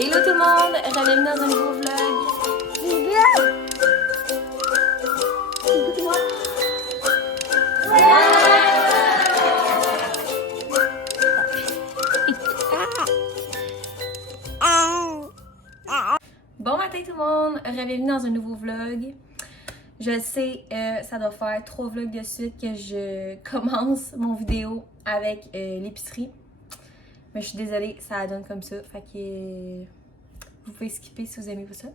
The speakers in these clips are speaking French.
Hello tout le monde, bienvenue dans un nouveau vlog. Bon matin tout le monde, bienvenue dans un nouveau vlog. Je sais, ça doit faire 3 vlogs de suite que je commence mon vidéo avec l'épicerie. Mais je suis désolée, ça donne comme ça, fait que vous pouvez skipper si vous aimez pas ça.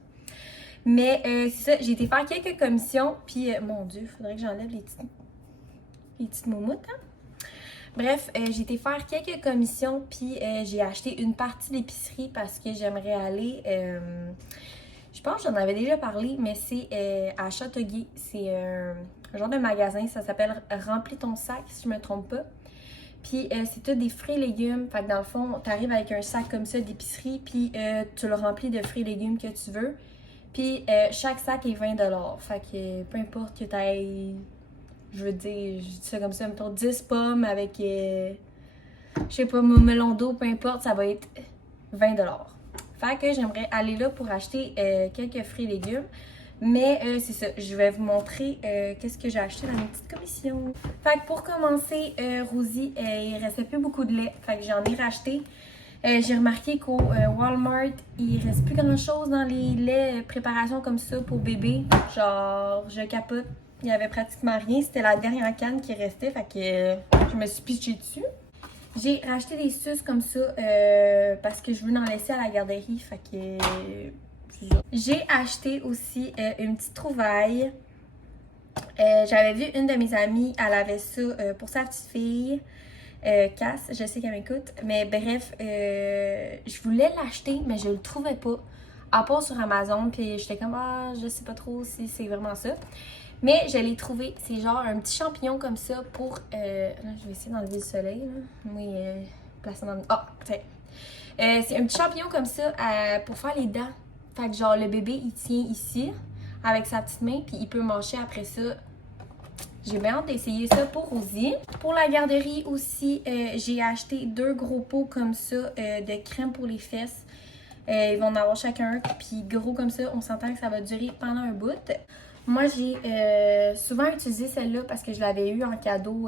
Mais c'est ça, j'ai été faire quelques commissions, puis mon Dieu, faudrait que j'enlève les petites moumoutes, hein? Bref, j'ai été faire quelques commissions, puis j'ai acheté une partie d'épicerie parce que j'aimerais aller, je pense que j'en avais déjà parlé, mais c'est à Châteauguay, c'est un genre de magasin, ça s'appelle Remplis ton sac, si je me trompe pas. Puis c'est tout des fruits et légumes. Fait que dans le fond, t'arrives avec un sac comme ça d'épicerie, puis tu le remplis de fruits et légumes que tu veux. Puis chaque sac est 20$. Fait que peu importe que t'ailles, je veux dire, je dis ça comme ça, mettons 10 pommes avec, je sais pas, mon melon d'eau, peu importe, ça va être 20$. Fait que j'aimerais aller là pour acheter quelques fruits et légumes. Mais c'est ça, je vais vous montrer qu'est-ce que j'ai acheté dans mes petites commissions. Fait que pour commencer, Rosie, il restait plus beaucoup de lait. Fait que j'en ai racheté. J'ai remarqué qu'au Walmart, il reste plus grand chose dans les laits préparation comme ça pour bébé. Genre, je capote. Il y avait pratiquement rien. C'était la dernière canne qui restait. Fait que je me suis pitchée dessus. J'ai racheté des suces comme ça parce que je veux en laisser à la garderie. Fait que j'ai acheté aussi une petite trouvaille. J'avais vu une de mes amies, elle avait ça pour sa petite fille. Cass, je sais qu'elle m'écoute. Mais bref, je voulais l'acheter, mais je le trouvais pas. À part sur Amazon, puis j'étais comme, je sais pas trop si c'est vraiment ça. Mais je l'ai trouvé. C'est genre un petit champignon comme ça pour. Là, je vais essayer d'enlever le soleil. Là. Oui, placer dans le. Tiens. C'est un petit champignon comme ça pour faire les dents. Fait que genre le bébé il tient ici avec sa petite main puis il peut manger après ça. J'ai bien hâte d'essayer ça pour Rosie. Pour la garderie aussi, j'ai acheté 2 gros pots comme ça de crème pour les fesses. Ils vont en avoir chacun. Puis gros comme ça, on s'entend que ça va durer pendant un bout. Moi j'ai souvent utilisé celle-là parce que je l'avais eu en cadeau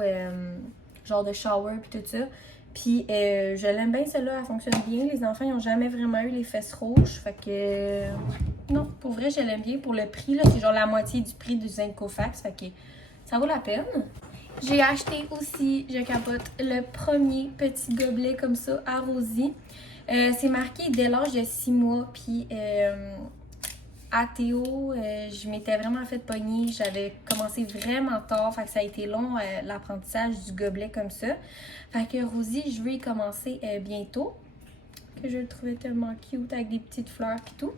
genre de shower puis tout ça. Puis je l'aime bien celle-là, elle fonctionne bien. Les enfants ils n'ont jamais vraiment eu les fesses rouges. Fait que non, pour vrai je l'aime bien. Pour le prix, là, c'est genre la moitié du prix du Zincofax. Fait que ça vaut la peine. J'ai acheté aussi, je capote, le premier petit gobelet comme ça à Rosie. C'est marqué dès l'âge de 6 mois. Puis à Théo, je m'étais vraiment fait pogner. J'avais commencé vraiment tard. Fait que ça a été long l'apprentissage du gobelet comme ça. Fait que Rosie, je vais y commencer bientôt. Que je le trouvais tellement cute avec des petites fleurs et tout.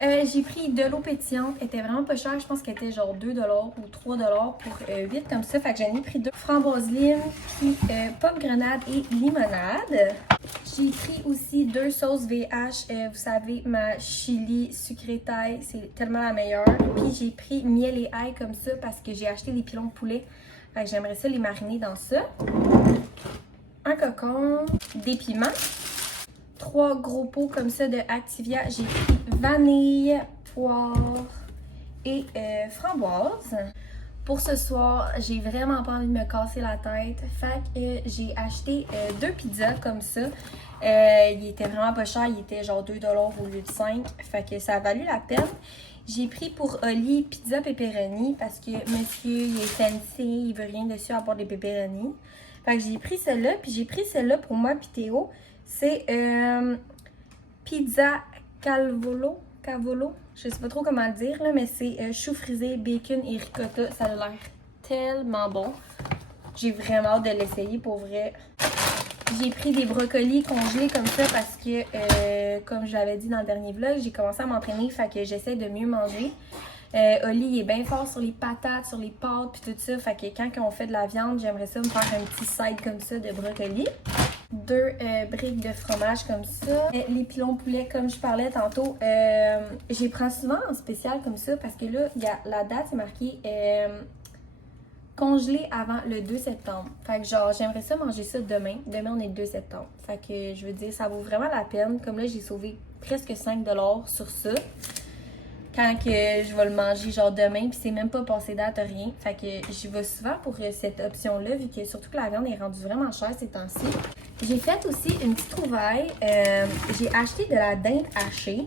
J'ai pris de l'eau pétillante. Elle était vraiment pas chère. Je pense qu'elle était genre 2$ ou 3$ pour 8 comme ça. Fait que j'en ai pris 2. Framboise lime, puis pomme grenade et limonade. J'ai pris aussi 2 sauces VH. Vous savez, ma chili sucré taille, c'est tellement la meilleure. Puis j'ai pris miel et ail comme ça parce que j'ai acheté des pilons de poulet. Fait que j'aimerais ça les mariner dans ça. Un cocon, des piments. 3 gros pots comme ça de Activia. J'ai pris vanille, poire et framboise. Pour ce soir, j'ai vraiment pas envie de me casser la tête. Fait que j'ai acheté 2 pizzas comme ça. Il était vraiment pas cher. Il était genre 2$ au lieu de 5. Fait que ça a valu la peine. J'ai pris pour Oli pizza pepperoni parce que monsieur il est fancy. Il veut rien dessus à part des pepperoni. Fait que j'ai pris celle-là. Puis j'ai pris celle-là pour moi puis Théo. C'est pizza cavolo. Je sais pas trop comment le dire, là, mais c'est chou frisé, bacon et ricotta. Ça a l'air tellement bon. J'ai vraiment hâte de l'essayer pour vrai. J'ai pris des brocolis congelés comme ça parce que, comme je l'avais dit dans le dernier vlog, j'ai commencé à m'entraîner, fait que j'essaie de mieux manger. Oli il est bien fort sur les patates, sur les pâtes puis tout ça. Fait que quand on fait de la viande, j'aimerais ça me faire un petit side comme ça de brocolis. 2 briques de fromage comme ça. Les pilons poulet, comme je parlais tantôt, j'y prends souvent en spécial comme ça parce que là, y a la date, c'est marqué congelé avant le 2 septembre. Fait que genre, j'aimerais ça manger ça demain. Demain, on est le 2 septembre. Fait que je veux dire, ça vaut vraiment la peine. Comme là, j'ai sauvé presque 5$ sur ça. Quand que je vais le manger genre demain, puis c'est même pas passé date, rien. Fait que j'y vais souvent pour cette option-là, vu que surtout que la viande est rendue vraiment chère ces temps-ci. J'ai fait aussi une petite trouvaille. J'ai acheté de la dinde hachée.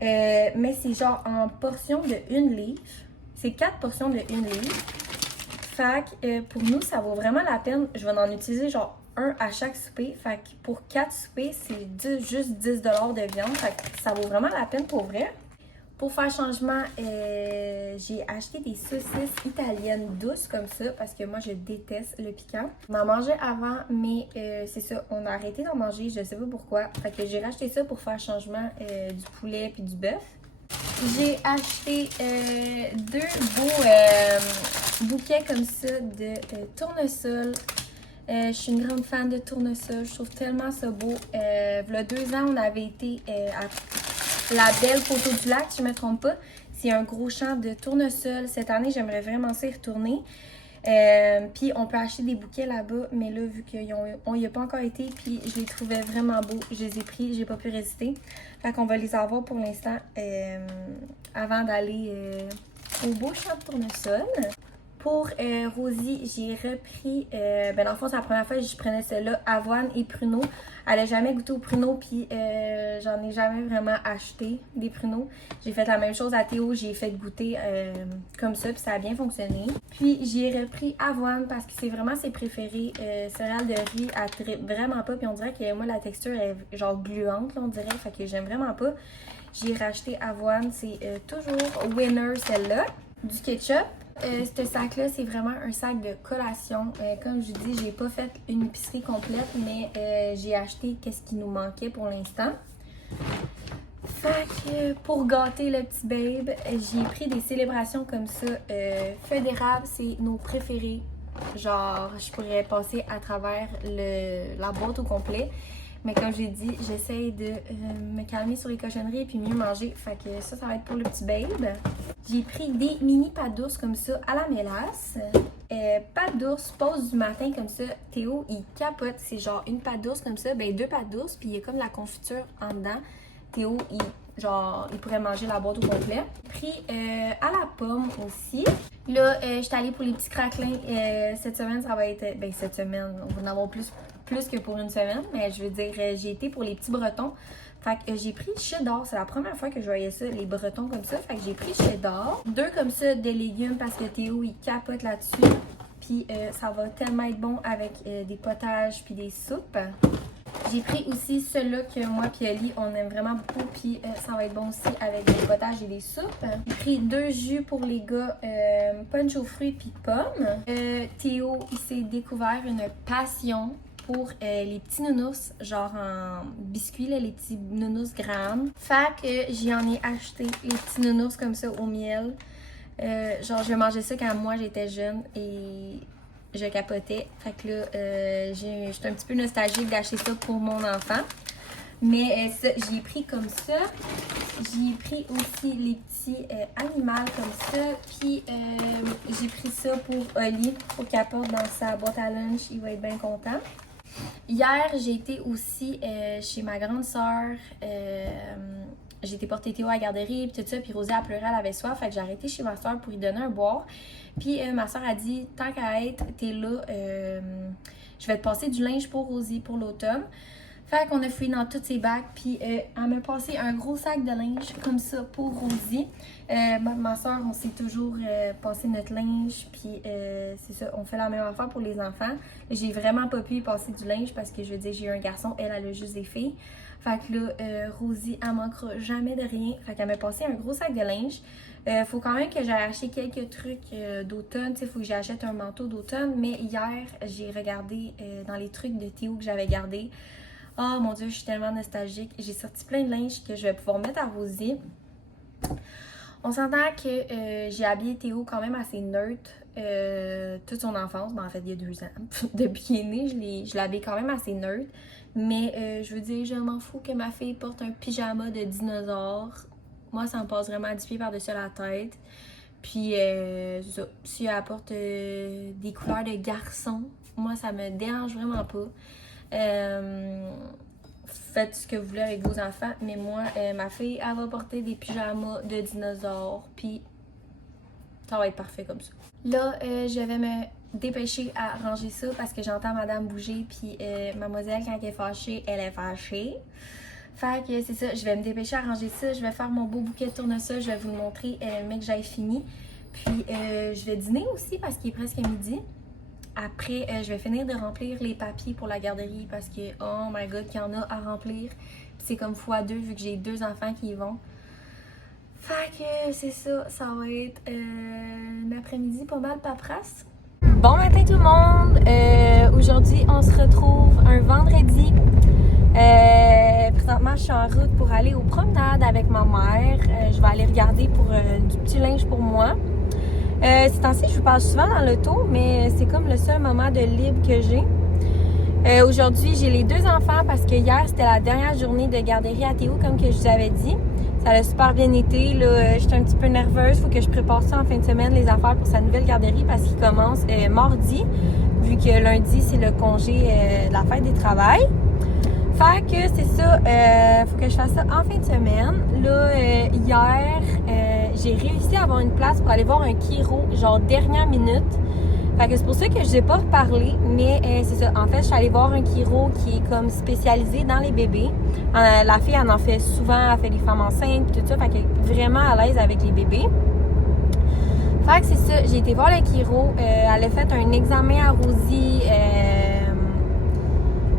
Mais c'est genre en portions de 1 livre. C'est 4 portions de 1 livre. Fait que pour nous, ça vaut vraiment la peine. Je vais en utiliser genre un à chaque souper. Fait que pour 4 soupers, c'est juste 10$ de viande. Fait que ça vaut vraiment la peine pour vrai. Pour faire changement, j'ai acheté des saucisses italiennes douces comme ça parce que moi je déteste le piquant. On en mangeait avant, mais c'est ça, on a arrêté d'en manger, je sais pas pourquoi. Fait que j'ai racheté ça pour faire changement du poulet puis du bœuf. J'ai acheté 2 beaux bouquets comme ça de tournesol. Je suis une grande fan de tournesol, je trouve tellement ça beau. Il y a 2 ans, on avait été à la belle photo du lac, si je ne me trompe pas. C'est un gros champ de tournesol. Cette année, j'aimerais vraiment ça y retourner. Puis on peut acheter des bouquets là-bas, mais là, vu qu'on n'y a pas encore été, puis je les trouvais vraiment beaux, je les ai pris, j'ai pas pu résister. Fait qu'on va les avoir pour l'instant avant d'aller au beau champ de tournesol. Pour Rosie, j'ai repris, dans le fond, c'est la première fois que je prenais celle-là, avoine et pruneau. Elle n'a jamais goûté au pruneau, puis j'en ai jamais vraiment acheté des pruneaux. J'ai fait la même chose à Théo, j'ai fait goûter comme ça, puis ça a bien fonctionné. Puis j'ai repris avoine parce que c'est vraiment ses préférés. Céréales de riz, elle tripe vraiment pas, puis on dirait que moi, la texture est genre gluante, là, on dirait, fait que j'aime vraiment pas. J'ai racheté avoine, c'est toujours winner celle-là. Du ketchup. Ce sac-là, c'est vraiment un sac de collation. Comme je dis, j'ai pas fait une épicerie complète, mais j'ai acheté qu'est-ce qui nous manquait pour l'instant. Fait que pour gâter le petit babe, j'ai pris des célébrations comme ça. Feuilles d'érable, c'est nos préférés. Genre, je pourrais passer à travers la boîte au complet. Mais comme j'ai dit, j'essaye de me calmer sur les cochonneries et puis mieux manger. Fait que ça va être pour le petit babe. J'ai pris des mini pâtes d'ours comme ça à la mélasse. Pâtes d'ours, pause du matin comme ça. Théo, il capote. C'est genre une pâte d'ours comme ça. Ben 2 pâtes d'ours, puis il y a comme de la confiture en dedans. Théo, il pourrait manger la boîte au complet. Pris à la pomme aussi. Là, je suis allée pour les petits craquelins. Cette semaine, ça va être... Ben cette semaine, on va en avoir plus que pour une semaine. Mais je veux dire, j'ai été pour les petits bretons. Fait que j'ai pris cheddar. C'est la première fois que je voyais ça, les bretons comme ça. Fait que j'ai pris cheddar. 2 comme ça de légumes parce que Théo, il capote là-dessus. Puis ça va tellement être bon avec des potages puis des soupes. J'ai pris aussi celui-là que moi et Ali, on aime vraiment beaucoup. Puis ça va être bon aussi avec des potages et des soupes. J'ai pris 2 jus pour les gars, punch aux fruits puis pommes. Théo, il s'est découvert une passion pour les petits nounous, genre en biscuits, là, les petits nounous grandes. Fait que j'en ai acheté les petits nounous comme ça au miel. Genre, je mangeais ça quand moi j'étais jeune et je capotais. Fait que là, j'étais un petit peu nostalgique d'acheter ça pour mon enfant. Mais j'ai pris comme ça. J'ai pris aussi les petits animaux comme ça. Puis j'ai pris ça pour Oli, pour qu'il apporte dans sa boîte à lunch. Il va être bien content. Hier, j'ai été aussi chez ma grande sœur. J'ai été porter Théo à la garderie, puis tout ça, puis Rosie a pleuré, elle avait soif, fait que j'ai arrêté chez ma soeur pour lui donner un boire. Puis ma soeur a dit, tant qu'à être, t'es là, je vais te passer du linge pour Rosie pour l'automne. Fait qu'on a fouillé dans tous ses bacs, puis elle m'a passé un gros sac de linge comme ça pour Rosie. Ma soeur, on s'est toujours passé notre linge, puis c'est ça, on fait la même affaire pour les enfants. J'ai vraiment pas pu y passer du linge parce que je veux dire, j'ai eu un garçon, elle a juste des filles. Fait que là, Rosie, elle manquera jamais de rien. Fait qu'elle m'a passé un gros sac de linge. Faut quand même que j'aille acheter quelques trucs d'automne. Il faut que j'achète un manteau d'automne. Mais hier, j'ai regardé dans les trucs de Théo que j'avais gardés. Oh mon Dieu, je suis tellement nostalgique. J'ai sorti plein de linge que je vais pouvoir mettre à Rosie. On s'entend que j'ai habillé Théo quand même assez neutre toute son enfance. Ben, en fait, il y a 2 ans. Depuis qu'il est né, je l'ai habillé quand même assez neutre. Mais je veux dire, je m'en fous que ma fille porte un pyjama de dinosaure. Moi, ça me passe vraiment 10 pieds par-dessus la tête. Puis, ça, si elle apporte des couleurs de garçon, moi, ça me dérange vraiment pas. Faites ce que vous voulez avec vos enfants, mais moi, ma fille, elle va porter des pyjamas de dinosaures, puis ça va être parfait comme ça. Là, je vais me dépêcher à ranger ça parce que j'entends madame bouger, puis mademoiselle, quand elle est fâchée, elle est fâchée. Fait que c'est ça, je vais me dépêcher à ranger ça, je vais faire mon beau bouquet de tournesol, je vais vous le montrer, mais que j'aille fini. Puis je vais dîner aussi parce qu'il est presque midi. Après, je vais finir de remplir les papiers pour la garderie parce que, oh my god, qu'il y en a à remplir. Puis c'est comme x2 vu que j'ai 2 enfants qui y vont. Fait que c'est ça, ça va être un après-midi pas mal paperasse. Bon matin tout le monde! Aujourd'hui, on se retrouve un vendredi. Présentement, je suis en route pour aller aux promenades avec ma mère. Je vais aller regarder pour du petit linge pour moi. Ces temps-ci, je vous parle souvent dans l'auto, mais c'est comme le seul moment de libre que j'ai. Aujourd'hui, j'ai les 2 enfants parce que hier, c'était la dernière journée de garderie à Théo, comme que je vous avais dit. Ça a super bien été. Là, j'étais un petit peu nerveuse. Il faut que je prépare ça en fin de semaine, les affaires pour sa nouvelle garderie parce qu'il commence mardi, vu que lundi, c'est le congé de la fête des travails. Fait que c'est ça, faut que je fasse ça en fin de semaine. Là, hier, j'ai réussi à avoir une place pour aller voir un chiro, genre dernière minute. Fait que c'est pour ça que je n'ai pas reparlé, mais c'est ça. En fait, je suis allée voir un chiro qui est comme spécialisé dans les bébés. La fille, elle en fait souvent, elle fait des femmes enceintes et tout ça, fait qu'elle est vraiment à l'aise avec les bébés. Fait que c'est ça, j'ai été voir le chiro, elle a fait un examen à Rosie,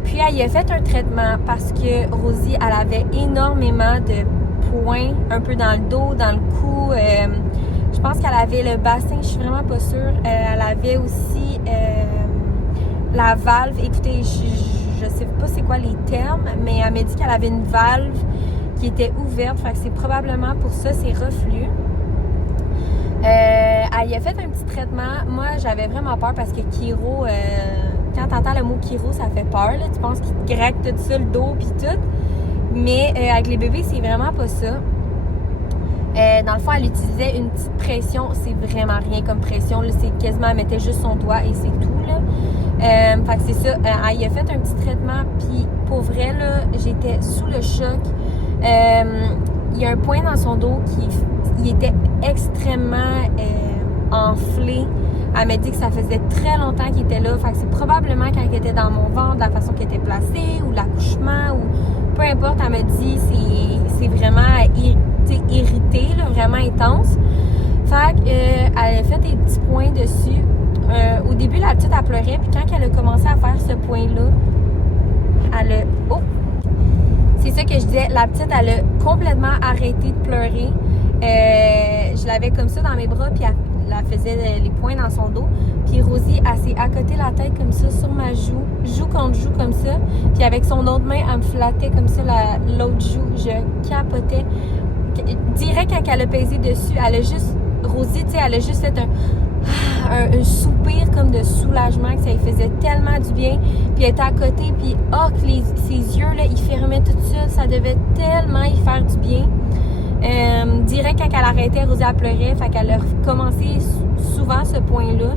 puis elle y a fait un traitement parce que Rosie, elle avait énormément de points, un peu dans le dos, dans le cou. Je pense qu'elle avait le bassin, je suis vraiment pas sûre. Elle avait aussi la valve. Écoutez, je sais pas c'est quoi les termes, mais elle m'a dit qu'elle avait une valve qui était ouverte. Fait que c'est probablement pour ça, c'est reflux. Elle y a fait un petit traitement. Moi, j'avais vraiment peur parce que chiro, quand t'entends le mot chiro, ça fait peur. Là. Tu penses qu'il te gratte tout ça, le dos puis tout. Mais avec les bébés, c'est vraiment pas ça. Dans le fond, elle utilisait une petite pression. C'est vraiment rien comme pression. Là. C'est quasiment, elle mettait juste son doigt et c'est tout. Là. Fait que c'est ça. Elle y a fait un petit traitement. Puis pour vrai, là, j'étais sous le choc. Il y a un point dans son dos qui il était extrêmement enflé. Elle m'a dit que ça faisait très longtemps qu'il était là. Fait que c'est probablement quand il était dans mon ventre, la façon qu'il était placé, ou l'accouchement, ou peu importe. Elle m'a dit c'est vraiment irrité, là, vraiment intense. Fait qu'elle a fait des petits points dessus. Au début, la petite, elle pleurait. Puis quand elle a commencé à faire ce point-là, elle a... Oh! C'est ça que je disais. La petite, elle a complètement arrêté de pleurer. Je l'avais comme ça dans mes bras, puis elle faisait les poings dans son dos. Puis Rosie, elle s'est accoté la tête comme ça sur ma joue contre joue comme ça. Puis avec son autre main, elle me flattait comme ça l'autre joue. Je capotais. Direct quand elle a pesé dessus, elle a juste... Rosie, tu sais, elle a juste fait un soupir comme de soulagement, que ça lui faisait tellement du bien. Puis elle était à côté, puis ses yeux, là, ils fermaient tout seul. Ça devait tellement y faire du bien. Direct quand elle arrêtait, Rosie elle pleurait, fait qu'elle a recommencé souvent ce point-là.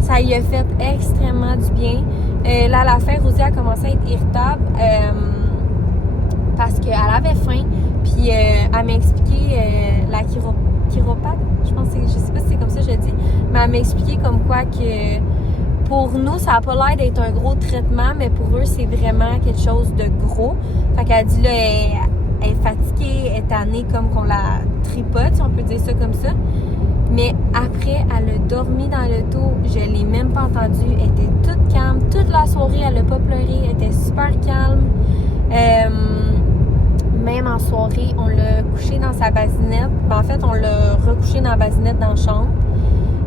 Ça lui a fait extrêmement du bien. Là, à la fin, Rosie a commencé à être irritable parce qu'elle avait faim. Puis elle m'a expliqué la chiropathe, je sais pas si c'est comme ça que je dis, mais elle m'a expliqué comme quoi que pour nous, ça n'a pas l'air d'être un gros traitement, mais pour eux, c'est vraiment quelque chose de gros. Fait qu'elle dit là, elle est fatiguée, elle est tannée, comme qu'on la tripote, si on peut dire ça comme ça. Mais après, elle a dormi dans l'auto, je l'ai même pas entendue. Elle était toute calme, toute la soirée, elle a pas pleuré, elle était super calme. Même en soirée, on l'a couchée dans sa basinette. En fait, on l'a recouchée dans la basinette dans la chambre.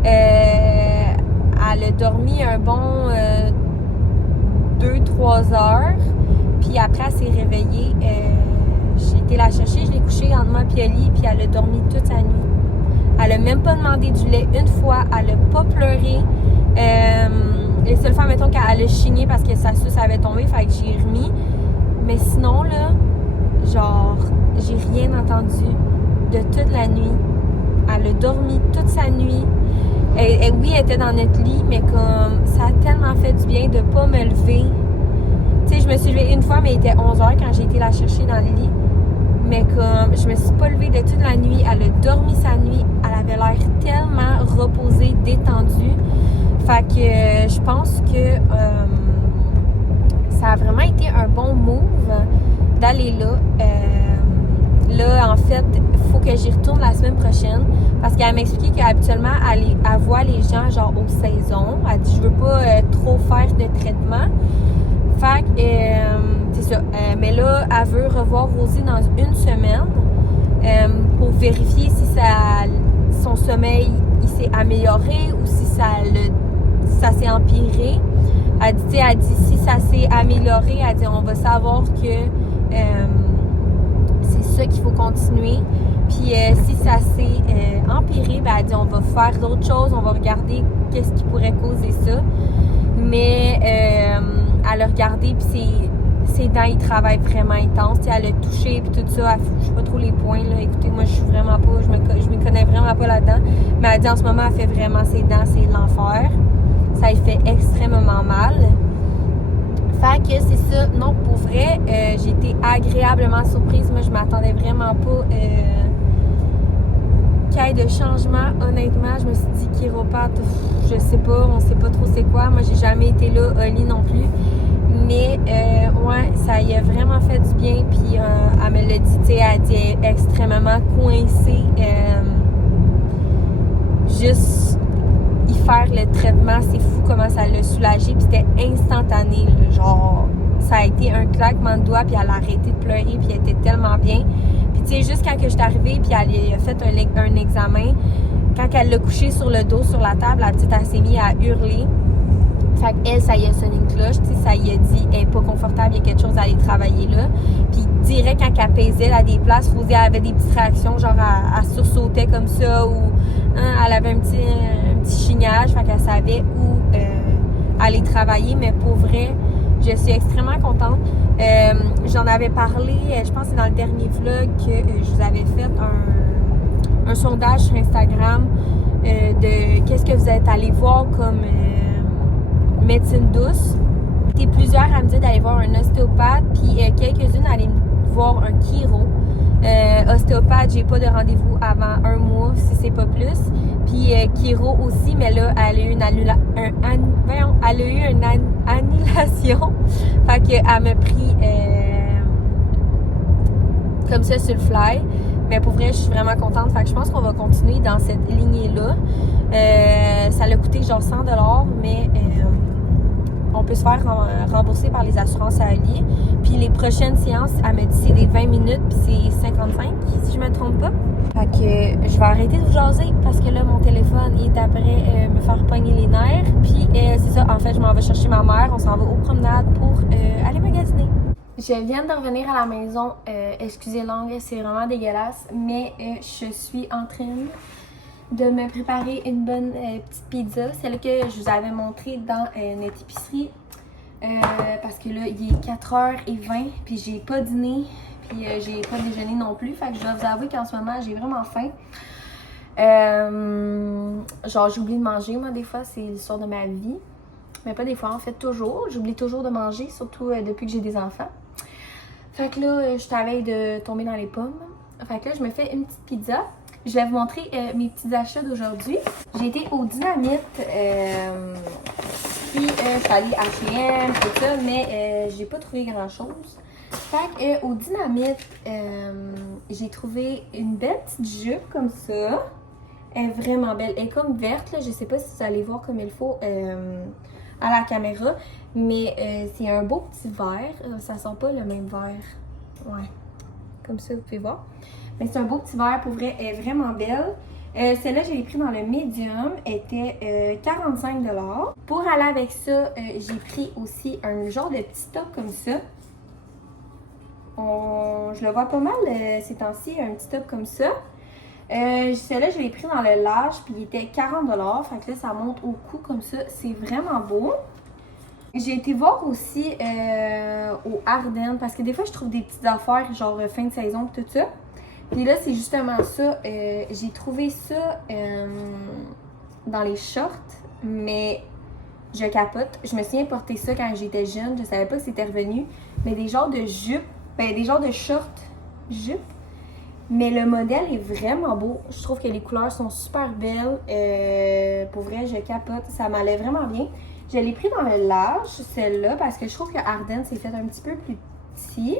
Elle a dormi un bon 2-3 heures. Puis après, elle s'est réveillée. J'ai été la chercher, je l'ai couchée entre moi et Ellie, puis elle a dormi toute sa nuit. Elle a même pas demandé du lait une fois, elle a pas pleuré. Les seules fois, mettons, qu'elle a chigné parce que sa suce avait tombé, fait que j'ai remis. Mais sinon, là, genre, j'ai rien entendu de toute la nuit. elle a dormi toute sa nuit. Oui, elle était dans notre lit, mais comme ça a tellement fait du bien de pas me lever. Tu sais, je me suis levée une fois, mais il était 11h quand j'ai été la chercher dans le lit. Mais comme je me suis pas levée de toute la nuit, elle a dormi sa nuit, elle avait l'air tellement reposée, détendue. Fait que je pense que ça a vraiment été un bon move d'aller là. Là, en fait, il faut que j'y retourne la semaine prochaine parce qu'elle m'expliquait qu'habituellement, elle voit les gens genre aux saisons. Elle dit, je veux pas trop faire de traitement. Fait que, c'est ça. Mais là, elle veut revoir Rosie dans une semaine pour vérifier si son sommeil il s'est amélioré ou si ça s'est empiré. Elle dit, si ça s'est amélioré, elle dit, on va savoir que c'est ça qu'il faut continuer. Puis si ça s'est empiré, ben, elle dit, on va faire d'autres choses, on va regarder qu'est-ce qui pourrait causer ça. Mais elle a regardé, puis ses dents, ils travaillent vraiment intense. T'sais, elle a touché, puis tout ça. Je sais pas trop les points, là. Écoutez, moi, je suis vraiment pas, je me connais vraiment pas là-dedans. Mais elle dit, en ce moment, elle fait vraiment ses dents, c'est l'enfer. Ça lui fait extrêmement mal. Fait que c'est ça. Non, pour vrai, j'ai été agréablement surprise. Moi, je m'attendais vraiment pas qu'il y ait de changement. Honnêtement, je me suis dit chiropathe, je sais pas, on sait pas trop c'est quoi. Moi, j'ai jamais été là, Oli non plus. Mais, ouais, ça y a vraiment fait du bien. Puis, elle me l'a dit, tu sais, elle dit elle est extrêmement coincée. Juste y faire le traitement, c'est fou comment ça l'a soulagé. Puis, c'était instantané, là, genre, ça a été un claquement de doigts. Puis, elle a arrêté de pleurer. Puis, elle était tellement bien. Puis, tu sais, juste quand je suis arrivée, puis elle a fait un examen, quand elle l'a couché sur le dos, sur la table, la petite, elle s'est mise à hurler. Fait qu'elle, ça y a sonné une cloche, tu sais, ça y a dit, elle est pas confortable, il y a quelque chose à aller travailler là. Puis direct, quand elle pesait à des places, Rosie avait des petites réactions, genre elle sursautait comme ça, ou elle avait un petit chignage, fait qu'elle savait où aller travailler. Mais pour vrai, je suis extrêmement contente. J'en avais parlé, je pense que c'est dans le dernier vlog que je vous avais fait un sondage sur Instagram de qu'est-ce que vous êtes allé voir comme médecine douce. J'étais plusieurs à me dire d'aller voir un ostéopathe, puis quelques-unes à aller voir un chiro. Ostéopathe, j'ai pas de rendez-vous avant 1 mois, si c'est pas plus. Puis chiro aussi, mais là, elle a eu une annulation. Fait qu'elle m'a pris comme ça sur le fly. Mais pour vrai, je suis vraiment contente. Fait que je pense qu'on va continuer dans cette lignée-là. Ça l'a coûté genre 100$, mais on peut se faire rembourser par les assurances à Ali. Puis les prochaines séances, elle me dit c'est des 20 minutes, puis c'est 55, si je me trompe pas. Fait que je vais arrêter de vous jaser parce que là, mon téléphone est après me faire pogner les nerfs. Puis c'est ça, en fait, je m'en vais chercher ma mère. On s'en va aux promenades pour aller magasiner. Je viens de revenir à la maison. Excusez l'angle, c'est vraiment dégueulasse. Mais je suis en train de me préparer une bonne petite pizza. Celle que je vous avais montrée dans notre épicerie. Parce que là, il est 4h20. Puis j'ai pas dîné. Puis j'ai pas déjeuné non plus. Fait que je dois vous avouer qu'en ce moment, j'ai vraiment faim. Genre, j'oublie de manger, moi, des fois. C'est l'histoire de ma vie. Mais pas des fois, en fait, toujours. J'oublie toujours de manger, surtout depuis que j'ai des enfants. Fait que là, je suis à veille de tomber dans les pommes. Fait que là, je me fais une petite pizza. Je vais vous montrer mes petits achats d'aujourd'hui. J'ai été au Dynamite. Puis, je suis allée à H&M, tout ça, mais j'ai pas trouvé grand-chose. Fait que au Dynamite, j'ai trouvé une belle petite jupe comme ça. Elle est vraiment belle. Elle est comme verte, là. Je sais pas si vous allez voir comme il faut à la caméra. Mais c'est un beau petit vert. Ça sent pas le même vert. Ouais. Comme ça, vous pouvez voir. Mais c'est un beau petit vert. Pour vrai, elle est vraiment belle. Celle-là, je l'ai pris dans le medium. Elle était 45$. Pour aller avec ça, j'ai pris aussi un genre de petit top comme ça. Je le vois pas mal ces temps-ci, un petit top comme ça. Celle-là, je l'ai pris dans le large, puis il était 40$. Fait que là, ça monte au cou comme ça. C'est vraiment beau. J'ai été voir aussi au Ardennes, parce que des fois, je trouve des petites affaires, genre fin de saison, tout ça. Puis là, c'est justement ça. J'ai trouvé ça dans les shorts, mais je capote. Je me suis porté ça quand j'étais jeune. Je savais pas que c'était revenu. Mais des genres de jupes, des genres de shorts jupes. Mais le modèle est vraiment beau. Je trouve que les couleurs sont super belles. Pour vrai, je capote. Ça m'allait vraiment bien. Je l'ai pris dans le large, celle-là, parce que je trouve que Arden s'est fait un petit peu plus petit.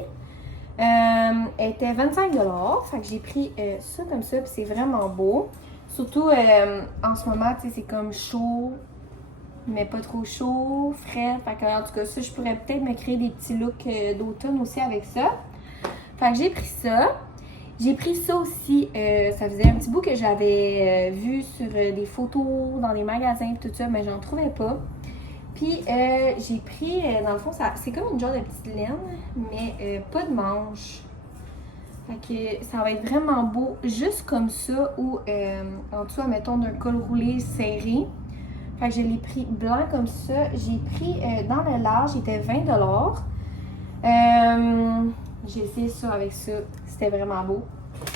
Elle était 25$. Fait que j'ai pris ça comme ça, puis c'est vraiment beau. Surtout en ce moment, tu sais, c'est comme chaud, mais pas trop chaud, frais. Fait que, en tout cas, ça, je pourrais peut-être me créer des petits looks d'automne aussi avec ça. Fait que j'ai pris ça. J'ai pris ça aussi, ça faisait un petit bout que j'avais vu sur des photos dans les magasins et tout ça, mais j'en trouvais pas. Puis j'ai pris, dans le fond, c'est comme une genre de petite laine, mais pas de manches. Fait que ça va être vraiment beau, juste comme ça, ou en dessous, mettons, d'un col roulé serré. Fait que je l'ai pris blanc comme ça. J'ai pris dans le large, il était 20$. J'ai essayé ça avec ça, c'était vraiment beau.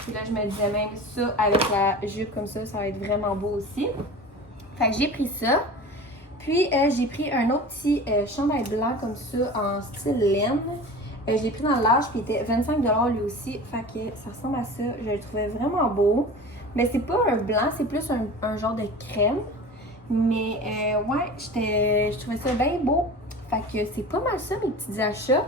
Puis là, je me disais même ça avec la jupe comme ça va être vraiment beau aussi. Fait que j'ai pris ça. Puis j'ai pris un autre petit chandail blanc comme ça en style laine. Je l'ai pris dans le large, puis il était 25$ lui aussi. Fait que ça ressemble à ça. Je le trouvais vraiment beau. Mais c'est pas un blanc, c'est plus un genre de crème. Mais ouais, je trouvais ça bien beau. Fait que c'est pas mal ça, mes petits achats.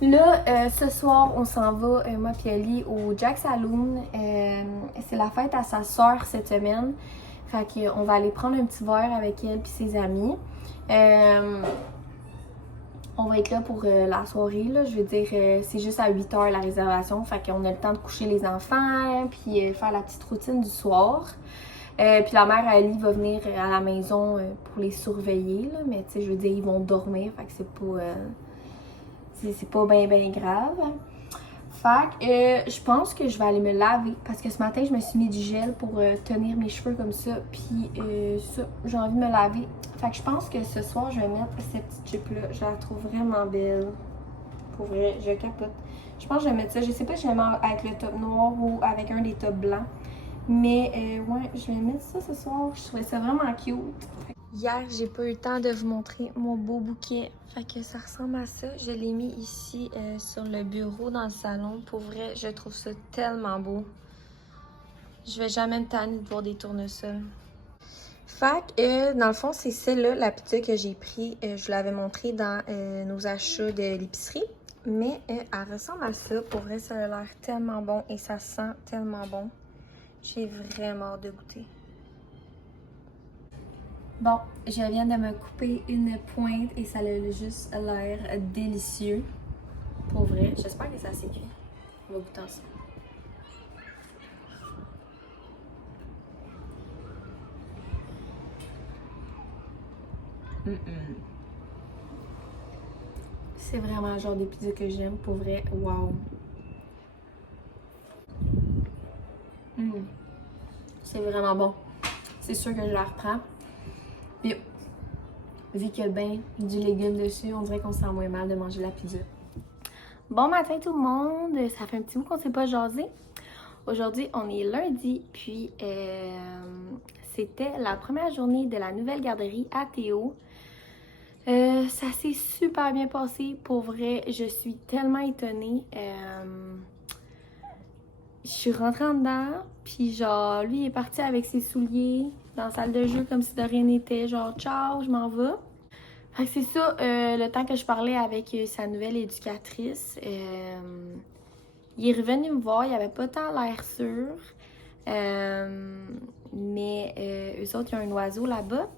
Là, ce soir, on s'en va, moi et Ali, au Jack Saloon. C'est la fête à sa soeur cette semaine. Fait qu'on va aller prendre un petit verre avec elle et ses amis. On va être là pour la soirée, là. Je veux dire, c'est juste à 8h la réservation. Fait qu'on a le temps de coucher les enfants, puis faire la petite routine du soir. Puis la mère Ali va venir à la maison pour les surveiller, là. Mais tu sais, je veux dire, ils vont dormir, fait que c'est pas bien grave. Fait que je pense que je vais aller me laver parce que ce matin, je me suis mis du gel pour tenir mes cheveux comme ça. Puis ça, j'ai envie de me laver. Fait que je pense que ce soir, je vais mettre cette petite jupe-là. Je la trouve vraiment belle. Pour vrai, je capote. Je pense que je vais mettre ça. Je sais pas si je vais mettre avec le top noir ou avec un des tops blancs. Mais ouais, je vais mettre ça ce soir. Je trouvais ça vraiment cute. Hier, j'ai pas eu le temps de vous montrer mon beau bouquet. Fait que ça ressemble à ça. Je l'ai mis ici sur le bureau dans le salon. Pour vrai, je trouve ça tellement beau. Je vais jamais me tanner de voir des tournesols. Fait que dans le fond, c'est celle-là, la pizza que j'ai pris. Je vous l'avais montré dans nos achats de l'épicerie. Mais elle ressemble à ça. Pour vrai, ça a l'air tellement bon et ça sent tellement bon. J'ai vraiment hâte de goûter. Bon, je viens de me couper une pointe et ça a juste l'air délicieux. Pour vrai, j'espère que ça s'est cuit. On va goûter ensemble. C'est vraiment le genre de pizza que j'aime. Pour vrai, wow. C'est vraiment bon. C'est sûr que je la reprends. Puis, vu qu'il y a bien du légume dessus, on dirait qu'on se sent moins mal de manger la pizza. Bon matin tout le monde! Ça fait un petit bout qu'on ne s'est pas jasé. Aujourd'hui, on est lundi, puis c'était la première journée de la nouvelle garderie à Théo. Ça s'est super bien passé. Pour vrai, je suis tellement étonnée. Je suis rentrée en dedans, puis genre, lui, il est parti avec ses souliers dans la salle de jeu comme si de rien n'était. Genre, ciao, je m'en vais. Fait que c'est ça, le temps que je parlais avec sa nouvelle éducatrice. Il est revenu me voir, il avait pas tant l'air sûr. Mais eux autres, ils ont un oiseau là-bas.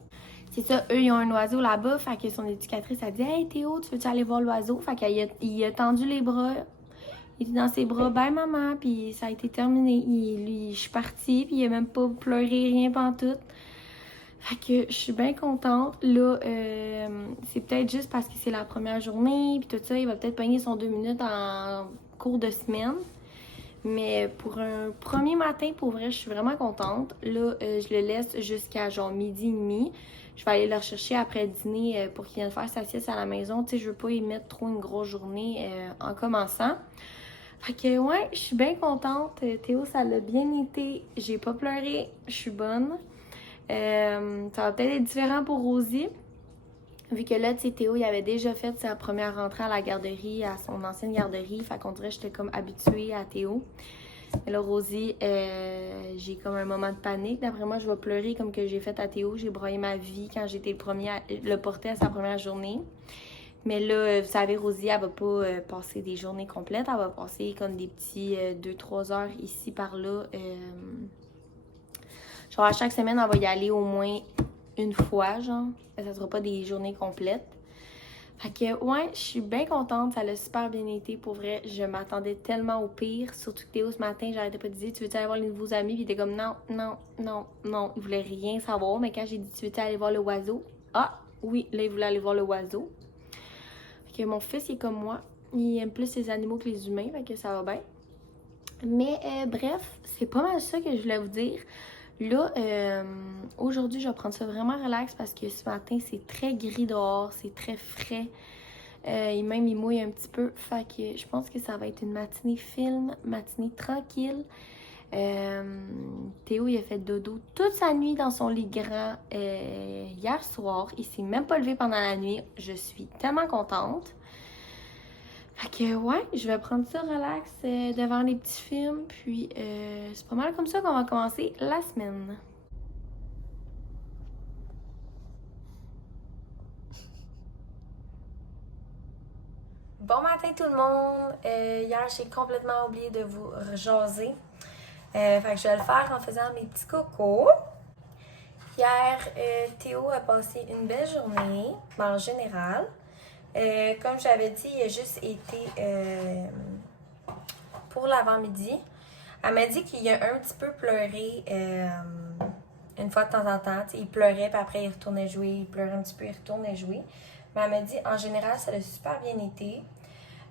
C'est ça, eux, ils ont un oiseau là-bas. Fait que son éducatrice a dit « Hey Théo, tu veux-tu aller voir l'oiseau? » Fait qu'il a tendu les bras. Il était dans ses bras, ben maman, puis ça a été terminé. Je suis partie, puis il a même pas pleuré, rien pantoute. Fait que je suis bien contente. Là, c'est peut-être juste parce que c'est la première journée, puis tout ça, il va peut-être pogner son 2 minutes en cours de semaine. Mais pour un premier matin, pour vrai, je suis vraiment contente. Là, je le laisse jusqu'à genre midi et demi. Je vais aller le rechercher après le dîner pour qu'il vienne faire sa sieste à la maison. Tu sais, je veux pas y mettre trop une grosse journée en commençant. Fait que ouais, je suis bien contente. Théo, ça l'a bien été. J'ai pas pleuré, je suis bonne. Ça va peut-être être différent pour Rosie. Vu que là, tu sais, Théo, il avait déjà fait sa première rentrée à la garderie, à son ancienne garderie. Fait qu'on dirait que j'étais comme habituée à Théo. Mais là, Rosie, j'ai comme un moment de panique. D'après moi, je vais pleurer comme que j'ai fait à Théo. J'ai broyé ma vie quand j'étais le porter à sa première journée. Mais là, vous savez, Rosie, elle va pas passer des journées complètes. Elle va passer comme des petits 2-3 heures ici, par là. Genre, à chaque semaine, elle va y aller au moins une fois, genre. Ça sera pas des journées complètes. Fait que, ouais, je suis bien contente. Ça l'a super bien été, pour vrai. Je m'attendais tellement au pire. Surtout que Théo, ce matin, j'arrêtais pas de dire, tu veux-tu aller voir les nouveaux amis? Puis il était comme, non, non, non, non. Il voulait rien savoir. Mais quand j'ai dit, tu veux-tu aller voir le oiseau? Ah, oui, là, il voulait aller voir le oiseau. Fait que mon fils, il est comme moi. Il aime plus les animaux que les humains. Fait que ça va bien. Mais bref, c'est pas mal ça que je voulais vous dire. Là, aujourd'hui, je vais prendre ça vraiment relax parce que ce matin, c'est très gris dehors, c'est très frais. Et même, il mouille un petit peu. Fait que je pense que ça va être une matinée film, matinée tranquille. Théo, il a fait dodo toute sa nuit dans son lit grand hier soir. Il s'est même pas levé pendant la nuit. Je suis tellement contente. Fait que ouais, je vais prendre ça relax devant les petits films. Puis c'est pas mal comme ça qu'on va commencer la semaine. Bon matin tout le monde! Hier, j'ai complètement oublié de vous jaser. Fait que je vais le faire en faisant mes petits cocos. Hier, Théo a passé une belle journée, en général. Comme j'avais dit, il a juste été pour l'avant-midi. Elle m'a dit qu'il a un petit peu pleuré une fois de temps en temps. T'sais, il pleurait, puis après il retournait jouer. Il pleurait un petit peu, il retournait jouer. Mais elle m'a dit, en général, ça a super bien été.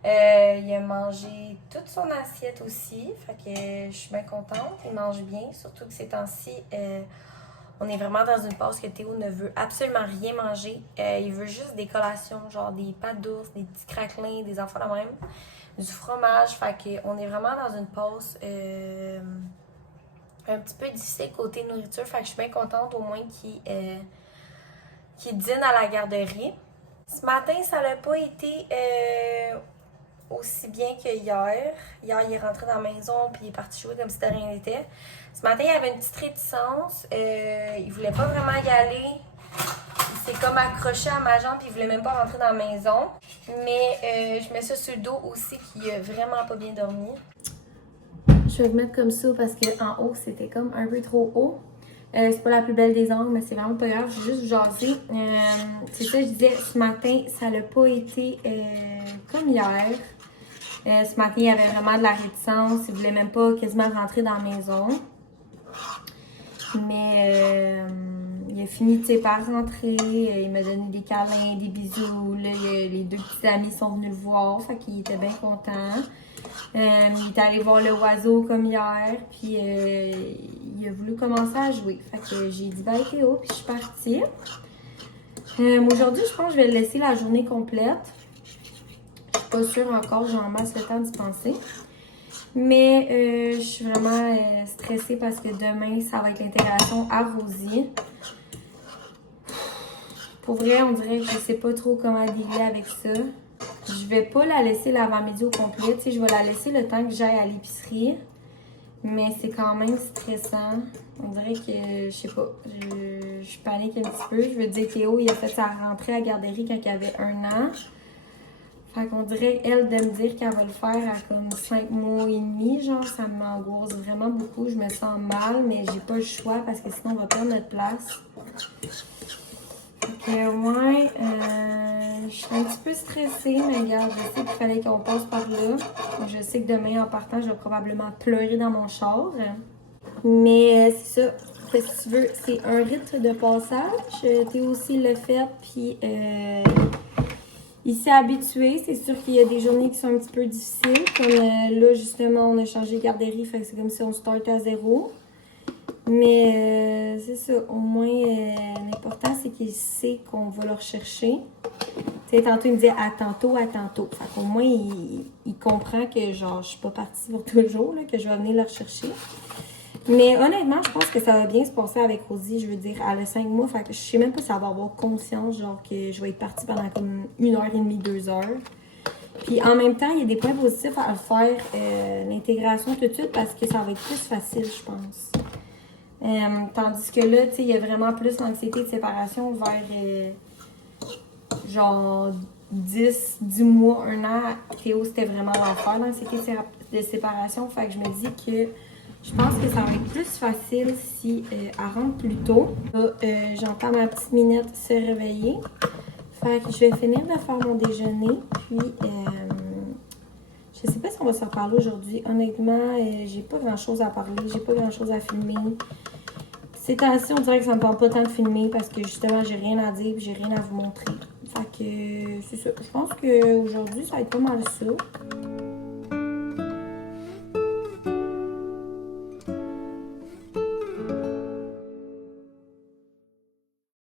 Il a mangé toute son assiette aussi. Fait que je suis bien contente. Il mange bien. Surtout que ces temps-ci, on est vraiment dans une pause que Théo ne veut absolument rien manger. Il veut juste des collations, genre des pâtes d'ours, des petits craquelins, des enfants de même, du fromage. Fait qu'on est vraiment dans une pause un petit peu difficile côté nourriture. Fait que je suis bien contente au moins qu'il dîne à la garderie. Ce matin, ça n'a pas été aussi bien que hier. Hier, il est rentré dans la maison puis il est parti jouer comme si de rien n'était. Ce matin, il avait une petite réticence. Il voulait pas vraiment y aller. Il s'est comme accroché à ma jambe puis il voulait même pas rentrer dans la maison. Mais je mets ça sur le dos aussi qu'il a vraiment pas bien dormi. Je vais le mettre comme ça parce qu'en haut, c'était comme un peu trop haut. C'est pas la plus belle des angles, mais c'est vraiment pas grave. J'ai juste jasé. C'est ça, je disais, ce matin, ça n'a pas été comme hier. Ce matin, il y avait vraiment de la réticence. Il voulait même pas quasiment rentrer dans la maison. Mais il a fini par rentrer. Il m'a donné des câlins, des bisous. Là, les deux petits amis sont venus le voir. Fait qu'il était bien content. Il est allé voir le oiseau comme hier. Puis il a voulu commencer à jouer. Fait que j'ai dit bye Théo. Puis je suis partie. Aujourd'hui, je pense que je vais le laisser la journée complète. Je suis pas sûre encore. J'ai en masse le temps d'y penser. Mais je suis vraiment stressée parce que demain, ça va être l'intégration à Rosie. Pour vrai, on dirait que je sais pas trop comment dealer avec ça. Je vais pas la laisser l'avant-midi au complet. Tu sais, je vais la laisser le temps que j'aille à l'épicerie. Mais c'est quand même stressant. On dirait que, je sais pas, je panique un petit peu. Je veux dire, Théo, il a fait sa rentrée à la garderie quand il avait 1 an. Fait qu'on dirait, elle, de me dire qu'elle va le faire à comme 5 mois et demi, genre, ça m'angoisse vraiment beaucoup. Je me sens mal, mais j'ai pas le choix parce que sinon, on va perdre notre place. Fait que, ouais, je suis un petit peu stressée, mais regarde, je sais qu'il fallait qu'on passe par là. Je sais que demain, en partant, je vais probablement pleurer dans mon char. Mais c'est ça. Fait que si tu veux, c'est un rite de passage. Théo aussi l'a fait, puis il s'est habitué. C'est sûr qu'il y a des journées qui sont un petit peu difficiles. Comme là, justement, on a changé de garderie, fait que c'est comme si on startait à zéro. Mais c'est ça, au moins, l'important, c'est qu'il sait qu'on va le rechercher. Tu sais, tantôt, il me disait à tantôt, à tantôt. Fait qu'au moins, il comprend que, genre, je suis pas partie pour toujours, là, que je vais venir le rechercher. Mais honnêtement, je pense que ça va bien se passer avec Rosie. Je veux dire, elle a 5 mois, fait que je sais même pas si elle va avoir conscience, genre, que je vais être partie pendant comme 1h30, 2 heures. Puis en même temps, il y a des points positifs à faire l'intégration tout de suite parce que ça va être plus facile, je pense. Tandis que là, tu sais, il y a vraiment plus l'anxiété de séparation vers genre 10 mois, 1 an. Théo, c'était vraiment l'enfer, l'anxiété de séparation. Fait que je me dis que je pense que ça va être plus facile si elle rentre plus tôt. Là, j'entends ma petite minette se réveiller. Fait que je vais finir de faire mon déjeuner. Puis, je sais pas si on va se reparler aujourd'hui. Honnêtement, j'ai pas grand chose à parler. J'ai pas grand chose à filmer. Ces temps-ci, on dirait que ça me parle pas tant de filmer parce que justement, j'ai rien à dire et j'ai rien à vous montrer. Fait que c'est ça. Je pense qu'aujourd'hui, ça va être pas mal ça.